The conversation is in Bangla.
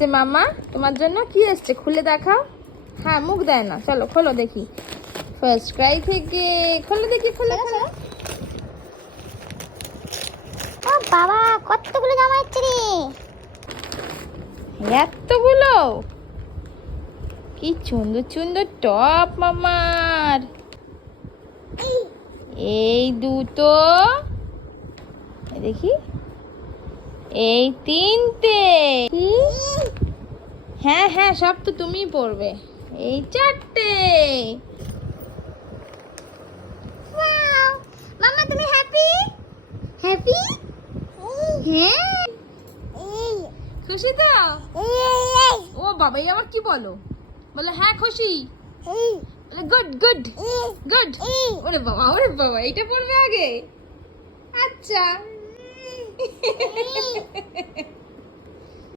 এসছে মামা তোমার জন্য? কি এসছে খুলে দেখাও। হ্যাঁ মুখ দেয় না, চলো খোলো দেখি। ফার্স্ট ক্রাই থেকে খোলো দেখি, খোলো খোলো। ও বাবা, কতগুলো জামা এসছে রে। এতগুলো? কি সুন্দর সুন্দর টপ মামার। এই দুটো, দেখি এই তিনটে। হ্যাঁ হ্যাঁ সব তো তুমিই পরবে। এই চারটে। ওয়াও, মামা তুমি হ্যাপি? হ্যাপি? হ্যাঁ। খুশি তো? ও বাবা, এই আবার কি বলো? বলে হ্যাঁ খুশি। Good good good. ওরে বাবা, এইটা পড়বে আগে। আচ্ছা।